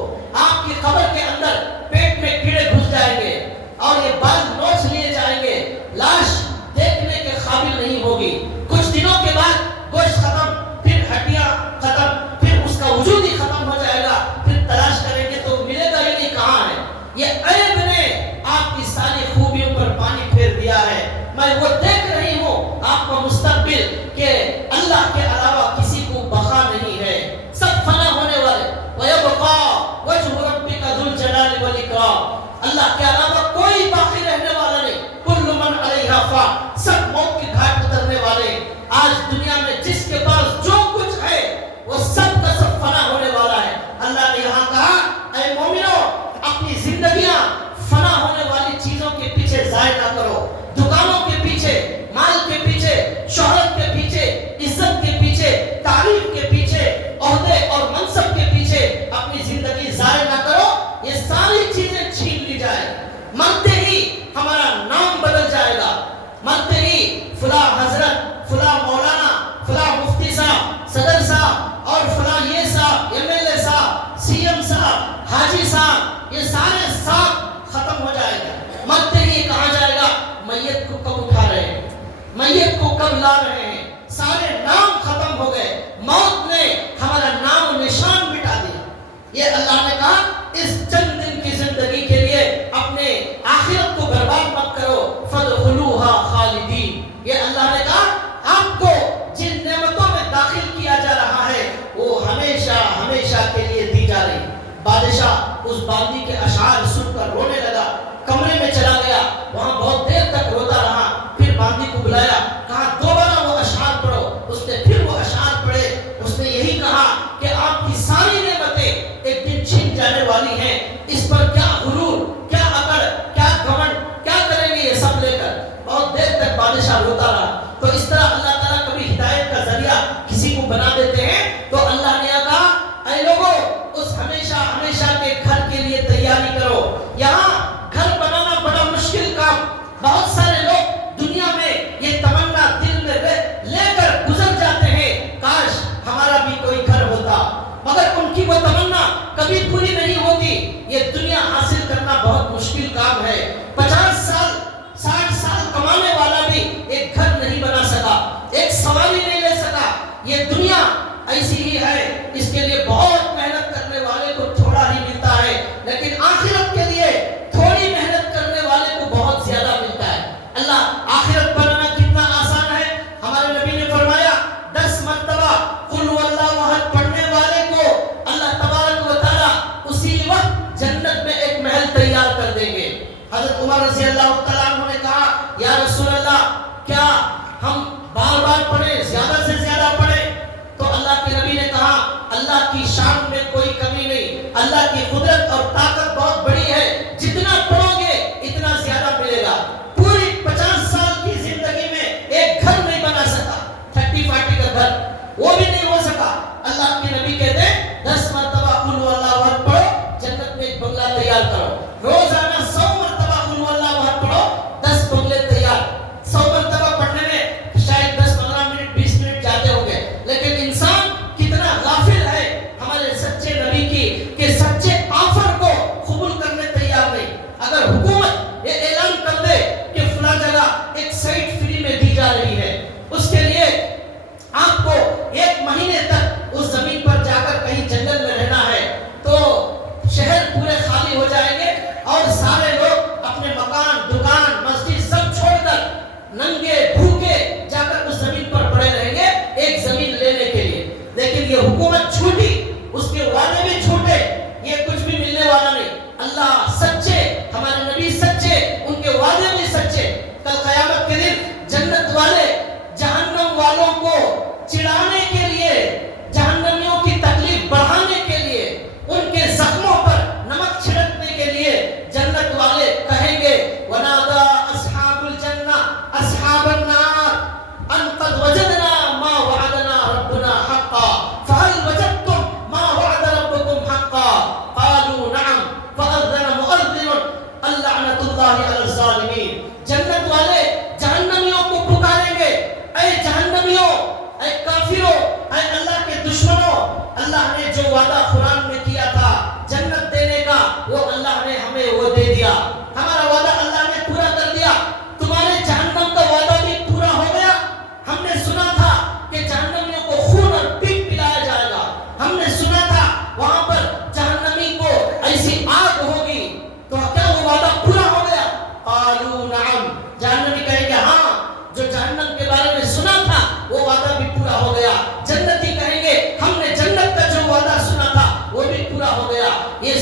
آپ کی قبر کے اندر پیٹ میں کیڑے گھس جائیں گے اور یہ بال نوچ لیے جائیں گے، لاش دیکھنے کے قابل نہیں ہوگی، کچھ دنوں کے بعد گوشت ختم، پھر ہڈیاں ختم، پھر اس کا وجود ہی ختم ہو جائے گا، پھر تلاش کریں گے تو ملے گا ہی نہیں کہاں ہے۔ یہ عیب نے آپ کی ساری خوبیوں پر پانی پھیر دیا ہے۔ میں وہ دیکھ رہی ہوں آپ کا مستقبل کہ اللہ کے علاوہ کسی کو بقا نہیں ہے، سب فنا ہونے والے، وَيَبْقَى وَجْهُ رَبِّكَ ذُو الْجَلَالِ وَالْإِكْرَامِ، اللہ کے علاوہ کوئی باقی رہنے والا نہیں، كُلُّ مَنْ عَلَيْهَا فَانٍ، سب موت کے گھاٹ اترنے والے۔ آج دنیا میں جس کے پاس جو کچھ ہے وہ سب کا سب فنا ہونے والا ہے۔ اللہ نے یہاں کہا اے مومنو، اپنی زندگیاں فنا ہونے والی چیزوں کے پیچھے ضائع نہ کرو، دکانوں کے پیچھے، مال کے پیچھے، شہرت کے پیچھے، عزت کے پیچھے، تعریف کے پیچھے، عہدے اور منصب کے پیچھے اپنی زندگی ضائع نہ کرو، یہ ساری چیزیں چھین لی جائے، مرتے ہی ہمارا نام بدل جائے گا، مرتے ہی فلاں حضرت، فلاں مولانا، فلاں مفتی صاحب، صدر صاحب اور فلاں یہ صاحب، ایم ایل اے صاحب، سی ایم صاحب، حاجی صاحب، یہ سارے صاحب ختم ہو جائے گا، مرتے ہی کہا جائے گا میت کو کب اٹھا رہے ہیں، میت کو کب لا رہے ہیں، سارے نام ختم ہو گئے، موت نے ہمارا نام و نشان مٹا دیا۔ یہ اللہ نے کہا اس چند دن کی زندگی کے لیے اپنے آخرت کو برباد مت کرو، فَادْخُلُوهَا خَالِدِينَ، یہ اللہ نے کہا آپ کو جن نعمتوں میں داخل کیا جا رہا ہے وہ ہمیشہ ہمیشہ کے لیے دی جا رہی۔ بادشاہ اس باندی کے اشعار سن کر رونے لگا، کمرے میں چلا گیا، وہاں بہت دیر تک روتا رہا، پھر باندی کو بلایا، کہا دوبارہ وہ اشعار پڑھو، اس نے پھر وہ اشعار پڑھے، اس نے یہی کہا کہ آپ کی ساری نعمتیں ایک دن چھن جانے والی ہیں، اس پر کیا غرور، کیا اکڑ، کیا گھمنڈ، کیا کریں گے یہ سب لے کر۔ بہت دیر تک بادشاہ روتا رہا۔ تو اس طرح اللہ تعالیٰ کبھی ہدایت کا ذریعہ کسی کو بنا دیتے ہیں، تو اللہ نے کہا اے لوگوں اس ہمیشہ ہمیشہ کے گھر کے لیے تیاری کرو۔ یہاں گھر بنانا بڑا مشکل کام، بہت سارے لوگ دنیا میں یہ تمنا دل میں لے کر گزر جاتے ہیں کاش ہمارا بھی کوئی گھر ہوتا، مگر ان کی وہ تمنا کبھی پوری نہیں ہوتی۔ یہ دنیا حاصل کرنا بہت مشکل کام ہے، 50 سال 60 سال کمانے والا بھی ایک گھر نہیں بنا سکا، ایک سواری نہیں لے سکا۔ یہ دنیا ایسی ہی ہے، اس کے لیے بہت محنت کرنے والے کو تھوڑا ہی ملتا ہے، لیکن آخرت کے لیے تھوڑی محنت کرنے والے کو بہت زیادہ ملتا ہے۔ اللہ آخرت بنانا کتنا آسان ہے، ہمارے نبی نے فرمایا 10 مرتبہ قل هو اللہ احد پڑھنے والے کو اللہ تبارک و تعالیٰ اسی وقت جنت میں ایک محل تیار کر دیں گے۔ حضرت عمر رضی اللہ تعالیٰ عنہ نے کہا یا رسول اللہ کیا ہم بار بار پڑھیں، زیادہ سے زیادہ پڑھیں؟ تو اللہ کے نبی نے کہا اللہ کی شان میں کوئی کمی نہیں، اللہ کی قدرت اور طاقت بہت بڑی ہے، جتنا پڑھو گے اتنا زیادہ ملے گا۔ پوری 50 سال کی زندگی میں ایک گھر نہیں بنا سکا، 30-40 کا گھر وہ بھی نہیں ہو سکا۔ اللہ کے نبی کہتے ہیں 10 مرتبہ قل هو اللہ احد پڑھو، جنت میں ایک بنگلہ تیار کرو۔ روزانہ 100 مرتبہ قل هو اللہ احد پڑھو، 10 بنگلے تیار۔ 100 مرتبہ پڑھنے میں شاید 10-15 منٹ 20 منٹ جاتے ہوں گے، لیکن انسان کتنا غافل ہے ہمارے سچے نبی کی کہ سچے آفر کو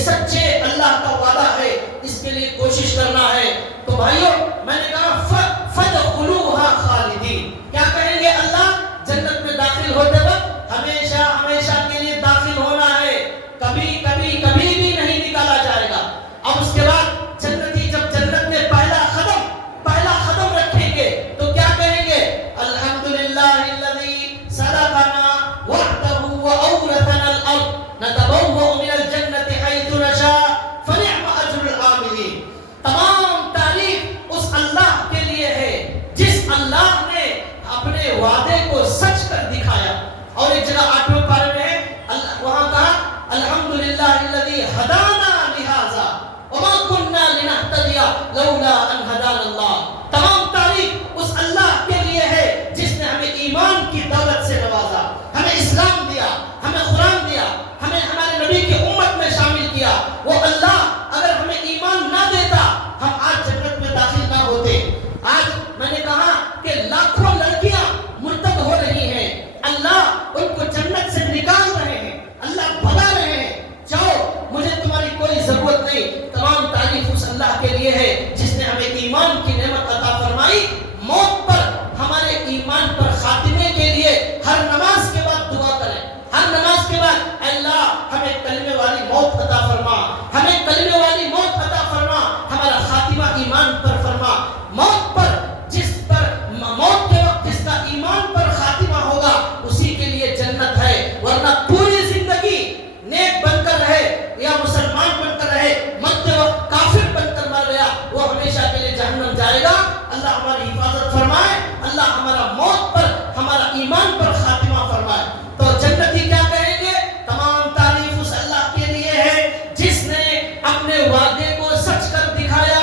سچے اللہ کا وعدہ ہے، اس کے لیے کوشش کرنا ہے۔ تو بھائیو میں نے کہا فَادْخُلُوهَا خَالِدِينَ، کیا کہیں گے اللہ؟ جنت میں داخل ہوتے وقت ہمیشہ ہمیشہ کے لیے داخل ہونا ہے، کبھی کبھی کبھی بھی نہیں نکالا جائے گا۔ اب اس کے بعد جنتی جب جنت میں پہلا قدم رکھیں گے تو کیا کہیں گے؟ الحمدللہ الذی صدقنا وعدہ وأورثنا الأرض نتبوأ من الجنة حيث نشاء فنعم أجر العاملين۔ تمام تعریف اس اللہ کے لیے ہے جس اللہ نے اپنے وعدے کو سچ کر دکھایا۔ اور ایک جگہ 8ویں پارے میں ہے، وہاں کہا الحمدللہ الذی ہدانا لہذا وما كنا لنهتدي لولا ان هدانا اللہ۔ تمام تعریف اس اللہ کے لیے ہے جس نے ہمیں ایمان کی دولت سے نوازا، ہمیں اسلام دیا، ہمیں قرآن دیا، ہمیں ہمارے نبی کی امت میں شامل کیا۔ وہ اللہ اگر ہمیں ایمان نہ دیتا ہم آج جنت میں داخل نہ ہوتے۔ آج میں نے کہا کہ لاکھوں لڑکیاں مرتد ہو رہی ہیں، اللہ ان کو جنت سے نکال رہے ہیں، اللہ بھگا رہے ہیں، جاؤ مجھے تمہاری کوئی ضرورت نہیں۔ تمام تعریف اس اللہ کے لیے ہے جس نے ہمیں ایمان کی نعمت عطا فرمائی۔ موت پر ہمارے ایمان پر خاتمے کے لیے ہر نماز کے بعد دعا کریں، ہر نماز کے بعد اے اللہ ہمیں کلمے والی موت عطا فرما، ہمیں کلمے والی موت عطا فرما، ہمارا خاتمہ ایمان پر فرما۔ موت پر موت کے وقت جس کا ایمان پر خاتمہ ہوگا اسی کے لیے جنت ہے، ورنہ پوری زندگی نیک بن کر رہے یا مسلمان بن کر رہے، مرتے وقت کافر بن کر مر گیا، وہ ہمیشہ کے لیے جہنم جائے گا۔ اللہ ہماری حفاظت فرمائے، اللہ ہمارا موت پر ہمارا ایمان پر خاتمہ فرمائے۔ تو جنتی کیا کہیں گے؟ تمام تعریف اس اللہ کے لیے ہے جس نے اپنے وعدے کو سچ کر دکھایا۔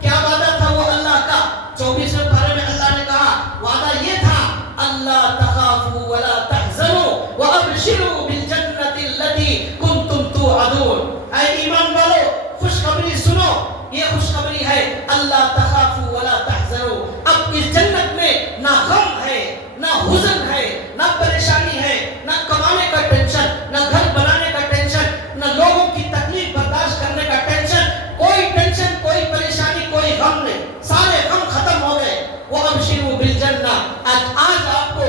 کیا وعدہ تھا وہ اللہ کا؟ 24ویں پارے میں اللہ نے کہا وعدہ یہ تھا اللہ تخافوا ولا تحزنوا وابشروا بالجنة التي كنتم توعدون۔ اے ایمان والو خوشخبری سنو، یہ خوشخبری ہے اللہ تخافوا ولا تحزنوا۔ اب اس جنت میں نہ غم ہے، نہ حزن ہے، نہ پریشانی ہے، نہ کمانے کا ٹینشن، نہ گھر بنانے کا ٹینشن، نہ لوگوں کی تکلیف برداشت کرنے کا ٹینشن، کوئی ٹینشن، کوئی پریشانی، کوئی غم نہیں، سارے غم ختم ہو گئے۔ وَأَبْشِرُوا بِالْجَنَّةِ، آج آپ کو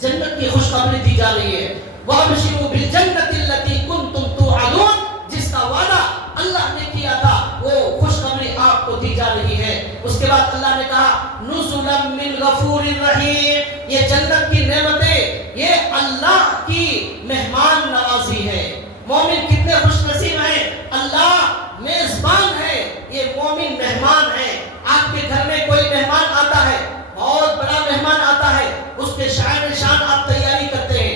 جنت کی خوشخبری دی جا رہی ہے۔ وَأَبْشِرُوا بِالْجَنَّةِ الَّتِي كُنتُمْ تُوعَدُونَ، جس کا وعدہ اللہ نے کیا تھا وہ خوشخبری آپ کو دی جا رہی ہے۔ اس کے بعد اللہ نے کہا نُزُلًا مِّن غَفُورٍ رَحِيمٍ، یہ جنت کی نعمتیں یہ اللہ کی مہمان نوازی ہے۔ مومن کتنے خوش نصیب ہیں، اللہ میزبان ہے، یہ مومن مہمان ہے۔ آپ کے گھر میں کوئی مہمان آتا ہے، بہت بڑا مہمان آتا ہے، اس کے شان شان آپ تیاری کرتے ہیں۔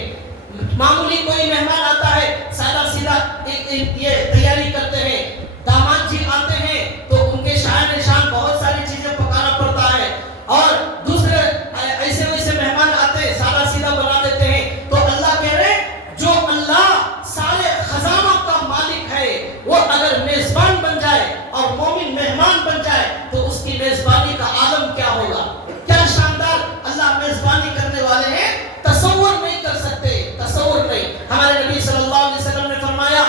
معمولی کوئی مہمان آتا ہے سادہ سیدھا یہ تیاری کرتے ہیں۔ داماد جی آتے ہیں تو ان کے شان شان بہت ساری چیزیں پکانا پڑتا ہے، اور دوسرے ایسے ویسے مہمان آتے ہیں سادہ سیدھا بنا دیتے ہیں۔ تو اللہ کہہ رہے جو اللہ سارے خزانوں کا مالک ہے وہ اگر میزبان بن جائے اور مومن مہمان بن جائے تو اس کی میزبانی کا عالم کیا ہوگا، کیا شاندار اللہ میزبانی کرنے والے ہیں، تصور نہیں کر سکتے، تصور نہیں۔ ہمارے نبی صلی اللہ علیہ وسلم نے فرمایا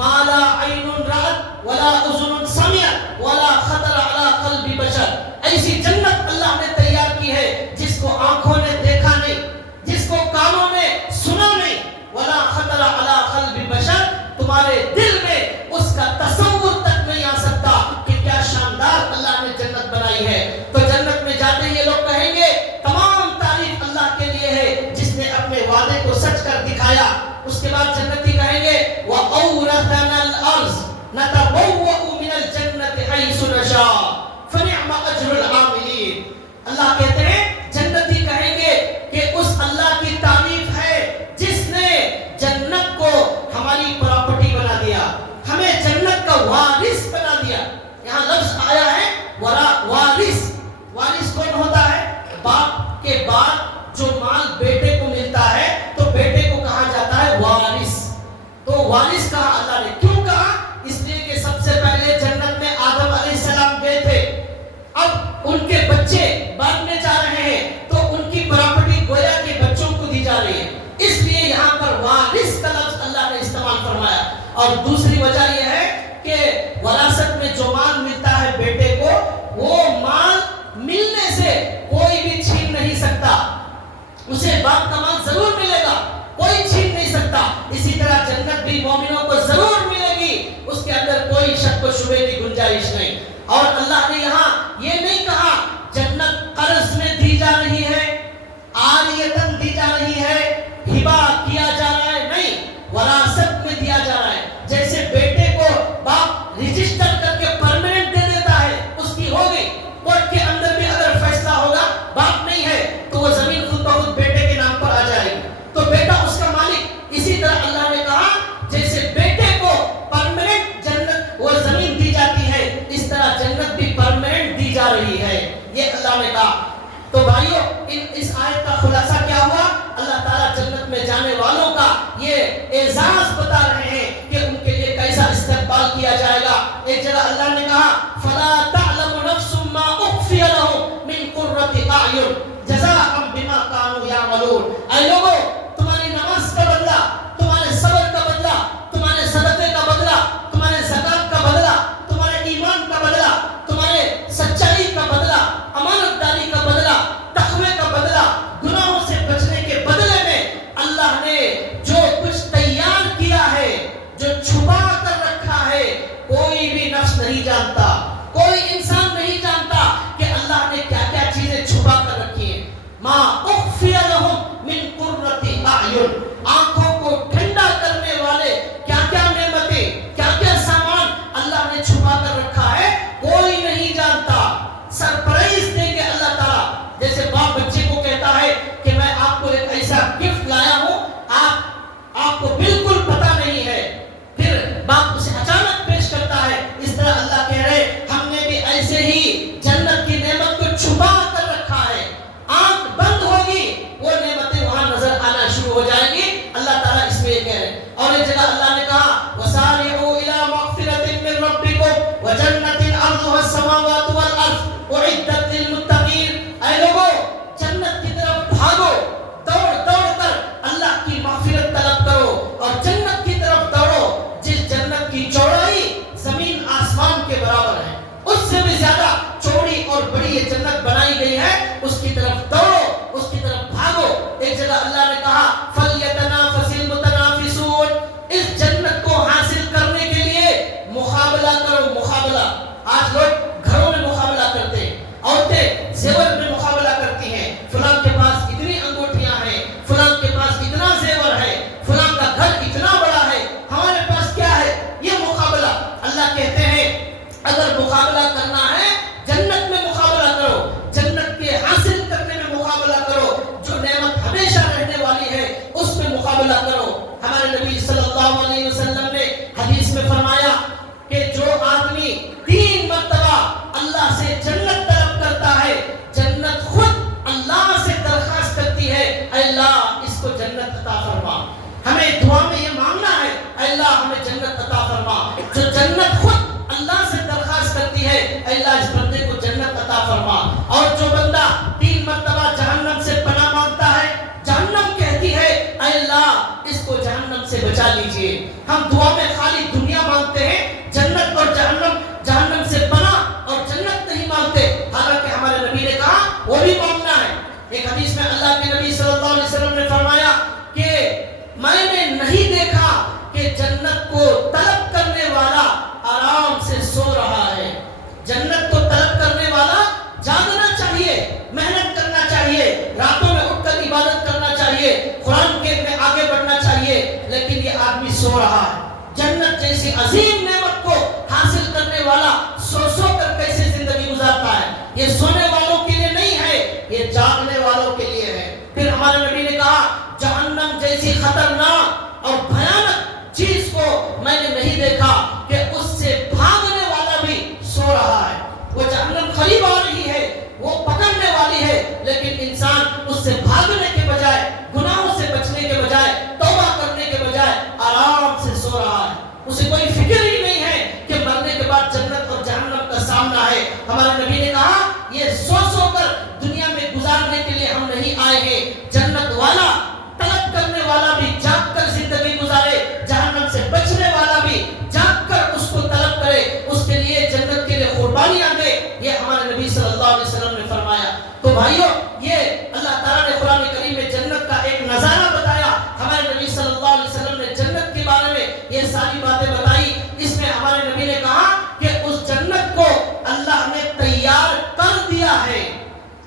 ما لا عین رأت ولا اذن سمعت ولا خطر علی قلب بشر، ایسی جنت اللہ نے تیار کی ہے جس کو آنکھوں نے دیکھا نہیں، جس کو کانوں نے سنا نہیں، ولا خطر علی قلب بشر، تمہارے دل میں اس کا تصور تک نہیں آ سکتا کہ کیا شاندار اللہ نے جنت بنائی ہے۔ تو جنت میں جاتے یہ لوگ کہیں گے تمام تعریف اللہ کے لیے ہے جس نے اپنے وعدے کو سچ کر دکھایا۔ اس کے بعد جنتی کہیں گے وَأَوْرَثَنَا الْأَرْضَ نَتَبَوَّأُ مِنَ الْجَنَّةِ حَيْثُ نَشَاءُ فَنِعْمَ أَجْرُ الْعَامِلِينَ۔ اللہ کہتے ہیں جنتی کہیں گے کہ اس اللہ کی تعریف ہے جس نے جنت کو ہماری پراپرٹی بنا دیا، ہمیں جنت کا وارث بنا دیا۔ یہاں لفظ آیا ہے وارث۔ وارث کون ہوتا ہے؟ باپ کے بعد جو مال بیٹے کو ملتا ہے تو بیٹے کو کہا جاتا ہے وارث۔ تو وارث کہا اللہ نے، کیوں کہا؟ اس لیے کہ سب سے پہلے جنت میں آدم علیہ السلام گئے تھے، اب ان کے بچے بعد میں جا رہے ہیں تو ان کی پراپرٹی گویا کے بچوں کو دی جا رہی ہے، اس لیے یہاں پر وارث کا لفظ اللہ نے استعمال فرمایا۔ اور دوسری وجہ یہ ضرور ملے گا، کوئی چھین نہیں سکتا. اسی طرح جنت بھی مومنوں کو ضرور ملے گی، اس کے اندر کوئی شک و شبے کی گنجائش نہیں. اور اللہ نے یہاں یہ نہیں کہا جنت قرض میں دی جا رہی ہے، عاریتاً دی جا رہی ہے، ہبا کیا جا رہا ہے، نہیں، وراثت میں دیا جا رہا ہے. جیسے بیٹے کو باپ رجسٹر کر کے پرماننٹ دے دیتا ہے، اس کی ہو گئی، کورٹ کے اندر بھی اگر فیصلہ ہوگا باپ نہیں ہے تو وہ زمین خود بخود بیٹے کے نام پر آ جائے گی، تو بیٹا اس کا مالک. اسی طرح اللہ نے کہا جیسے بیٹے کو پرماننٹ جنت وہ زمین دی جاتی ہے، اس طرح جنت بھی پرماننٹ دی جا رہی ہے، یہ اللہ نے کہا. تو بھائیو اس آیت کا خلاصہ کیا ہوا؟ اللہ تعالیٰ جنت میں جانے والوں کا یہ اعزاز بتا رہے ہیں کہ ان کے لیے کیسا استقبال کیا جائے گا. ایک جگہ اللہ نے کہا فَلَا تَعْلَمُ نَفْسٌ مَّا أُخْفِيَ لَهُم مِّن قُرَّةِ أَعْيُنٍ جَزَاءً بِمَا كَانُوا يَعْمَلُونَ. اے لوگو، تمہاری نماز کا بدلہ، تمہارے صبر کا بدلہ، تمہارے صدقے کا بدلہ، تمہارے زکات کا بدلہ، تمہارے ایمان کا بدلہ، تمہارے سچائی کا بدلہ، امانت داری کا بدلہ، تقوی کا بدلہ، گناہوں سے بچنے کے بدلے میں اللہ نے جو کچھ تیار کیا ہے، جو چھپا کر رکھا ہے، کوئی بھی نفس نہیں جانتا، کوئی انسان نہیں جانتا کہ اللہ نے کیا کیا چیزیں چھپا کر رکھی ہیں. ما اخفی لہم من قرۃ اعین، آنکھوں کو ٹھنڈا کرنے والے کیا کیا نعمتیں، کیا کیا سامان اللہ نے چھپا کر رکھا ہے، کوئی نہیں جانتا. سرپرائز دے کے اللہ تعالیٰ، جیسے باپ بچے کو کہتا ہے کہ میں آپ کو ایک ایسا گفٹ لایا ہوں، آپ کو بالکل پتا نہیں ہے، پھر باپ اسے اچانک پیش کرتا ہے. اس طرح اللہ کہہ رہے ہم نے بھی ایسے ہی جنت کی نعمت کو چھپا کر رکھا ہے. آنکھ بند ہوگی، وہ نعمتیں وہاں نظر آنا شروع ہو جائیں گی. اللہ تعالیٰ اس میں یہ کہہ رہے ہیں. اور ایک جگہ اللہ نے کہا وَسَارِعُوا إِلَىٰ مَغْفِرَةٍ مِّن رَّبِّكُمْ وَجَنَّةٍ عَرْضُهَا السَّمَاوَاتُ وَالْأَرْضُ أُعِدَّتْ لِلْمُتَّقِينَ. اے لوگو، جنت کی طرف بھاگو، دوڑ دوڑ کر اللہ کی مغفرت طلب کرو، اور جنت کی طرف دوڑو جس جنت کی چوڑائی زمین آسمان کے برابر ہے، اس سے بھی زیادہ چوڑی اور بڑی یہ جنت بنائی گئی ہے. اس کی طرف دوڑو، اس کی طرف بھاگو. ایک جگہ اللہ نے کہا فَلْيَتَنَافَسِ الْمُتَنَافِسُونَ. اس جنت کو حاصل کرنے کے لیے مقابلہ کرو، مقابلہ. آج لوگ گھروں میں مقابلہ کرتے ہیں، عورتیں زیور میں مقابلہ کرتی ہیں، فلاں کے پاس اتنی انگوٹھیاں ہیں، فلاں کے پاس اتنا زیور ہے، فلاں کا گھر اتنا بڑا ہے، ہمارے پاس کیا ہے، یہ مقابلہ. اللہ کہتے ہیں اگر مقابلہ کرنا ہے جنت میں مقابلہ کرو، جنت کے حاصل کرنے میں مقابلہ کرو، جو نعمت ہمیشہ رہنے والی ہے اس میں مقابلہ کرو. ہمارے نبی صلی اللہ علیہ وسلم نے حدیث میں فرمایا کہ جو آدمی 3 مرتبہ اللہ سے جنت طلب کرتا ہے، جنت خود اللہ سے درخواست کرتی ہے اے اللہ اس کو جنت عطا فرما. ہمیں دعا میں یہ مانگنا ہے اے اللہ ہمیں جنت عطا فرما. جو جنت خود اللہ سے درخواست کرتی ہے اے اللہ اس بندے کو جنت عطا فرما. اور جو بندہ 3 مرتبہ جہنم سے پناہ مانگتا ہے، جہنم کہتی ہے اے اللہ اس کو جہنم سے بچا لیجئے. ہم دعا میں خالی دنیا مانگتے ہیں، جنت اور جہنم سے پناہ اور جنت نہیں مانگتے، حالانکہ ہمارے نبی نے کہا وہ بھی مانگنا ہے. ایک حدیث میں اللہ کے نبی صلی اللہ علیہ وسلم نے فرمایا کہ میں نے نہیں دیکھا کہ جنت کو طلب کرنے والا آرام سے سو رہا ہے. جنت کو طلب کرنے والا جاگنا چاہیے، محنت کرنا چاہیے، راتوں میں اٹھ کر عبادت کرنا چاہیے، قرآن کے میں آگے بڑھنا چاہیے، لیکن یہ آدمی سو رہا ہے. جنت جیسی عظیم نعمت کو حاصل کرنے والا سو کر کیسے زندگی گزارتا ہے؟ یہ سونے والوں کے لیے نہیں ہے، یہ جاگنے والوں کے لیے ہے. پھر ہمارے نبی نے کہا جہنم جیسی خطرناک اور بھیانک چیز کو میں نے نہیں دیکھا کہ اس سے بھاگنے والا بھی سو رہا ہے. وہ جہنم قریب آ رہی ہے، وہ پکڑنے والی ہے، لیکن انسان اس سے بھاگنے کے بجائے، گناہوں سے بچنے کے بجائے، توبہ کرنے کے بجائے آرام سے سو رہا ہے. اسے کوئی فکر ہی نہیں ہے کہ مرنے کے بعد جنت اور جہنم کا سامنا ہے. ہمارے نبی نے کہا یہ سو کر دنیا میں گزارنے کے لیے ہم نہیں آئے ہیں. جنت والا طلب کرنے والا بھی جاگ کر زندگی گزارے، جہنم سے بچنے والا بھی جاگ کر اس کو طلب کرے، اس کے لیے جنت کے لیے قربانیاں دے. یہ ہمارے نبی صلی اللہ علیہ وسلم نے فرمایا. تو بھائیو، یہ اللہ تعالیٰ نے قرآن کریم میں جنت کا ایک نظارہ نبی نے کہا کہ اس جنت کو اللہ نے تیار کر دیا ہے.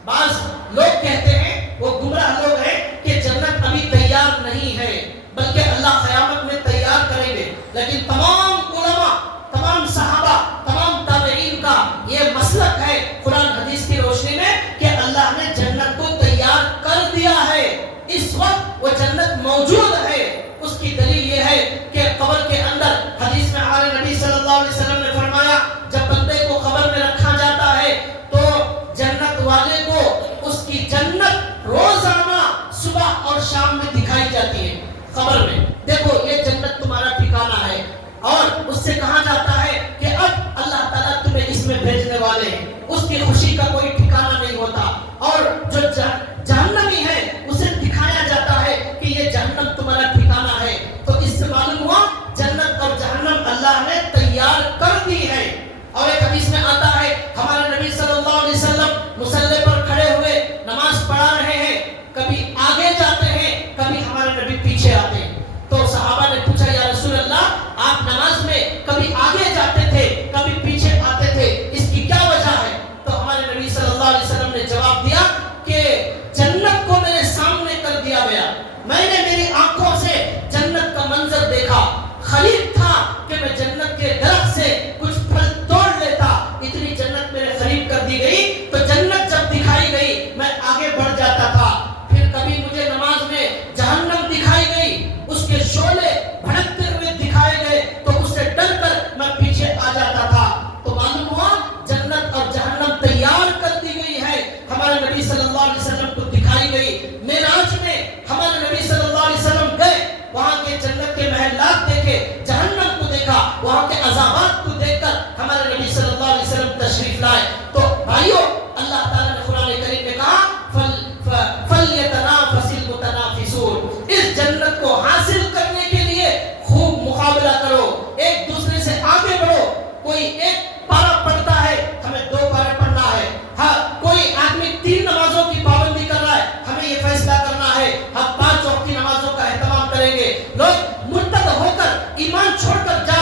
بعض لوگ کہتے ہیں، وہ گمراہ لوگ ہیں، کہ جنت ابھی تیار نہیں ہے بلکہ اللہ قیامت میں تیار کریں گے. لیکن تمام علماء، تمام صحابہ، تمام تابعین کا یہ مسلک ہے قرآن حدیث کی روشنی میں کہ اللہ نے جنت کو تیار کر دیا ہے. اس وقت وہ جنت موجود ہے. اس کی دلیل یہ ہے کہ قبر کے اندر حدیث میں ہمارے نبی صلی اللہ علیہ وسلم نے فرمایا، جب بندے کو قبر میں رکھا جاتا ہے تو جنت والے کو اس کی جنت روزانہ صبح اور شام میں دکھائی جاتی ہے. قبر میں دیکھو یہ جنت تمہارا ٹھکانہ ہے، اور اس سے کہا جاتا ہے کہ اب اللہ تعالیٰ تمہیں اس میں بھیجنے والے ہیں. اس کی خوشی کا کوئی ٹھکانہ نہیں ہوتا. اور جو جہنمی ہے اسے دکھایا جاتا ہے کہ یہ جہنم تمہارا ٹھکانہ ہے. تو اس سے معلوم ہوا جنت اور جہنم اللہ نے تیار کر دی ہے. اور ایک حدیث میں آتا ہے ہمارے نبی صلی اللہ علیہ وسلم مصلی پر کھڑے ہوئے نماز پڑھا رہے ہیں، کبھی آگے جاتے ہیں، کبھی ہمارے نبی پیچھے آتے ہیں. تو صحابہ نے پوچھا، یا رسول اللہ آپ نماز میں کبھی آگے جاتے تھے کبھی پیچھے آتے تھے، اس کی کیا وجہ ہے؟ تو ہمارے نبی صلی اللہ علیہ وسلم نے جواب دیا کہ جنت کو میرے سامنے کر دیا گیا. میں نے میری آنکھوں سے جنت کا منظر دیکھا. خلیق تھا کہ میں جنت کے درخت سے کچھ پھل توڑ لیتا، اتنی جنت میرے قریب کر دی گئی. تو جنت جب دکھائی گئی میں آگے بڑھ جاتا تھا. پھر کبھی مجھے نماز میں جہنم دکھائی گئی، اس کے شعلے بھڑکتے ہوئے دکھائے گئے تو اس سے ڈر کر میں پیچھے آ جاتا تھا. تو معلوم ہوا جنت اور جہنم تیار کر دی گئی ہے، ہمارے نبی صلی اللہ علیہ وسلم کو دکھائی گئی. معراج میں ہمارے نبی صلی اللہ علیہ وسلم گئے، وہاں کے جنت کے محلات دیکھے، جہنم کو دیکھا، وہاں کے عذابات کو دیکھ کر ہمارے نبی صلی اللہ علیہ وسلم تشریف لائے. تو بھائیو، اللہ تعالیٰ نے قرآن کریم میں کہا فَلْيَتَنَافَسِ الْمُتَنَافِسُونَ، اس جنت کو حاصل کرنے کے لیے خوب مقابلہ کرو، ایک دوسرے سے آگے بڑھو. کوئی ایک پارہ پڑھتا ہے، ہمیں 2 پارے پڑھنا ہے. ہاں، کوئی آدمی 3 نمازوں کی پابندی کر رہا ہے، ہمیں یہ فیصلہ کرنا ہے ہم 5 وقت کی نمازوں کا اہتمام کریں گے. لوگ مرتد ہو کر ایمان چھوڑ کر جا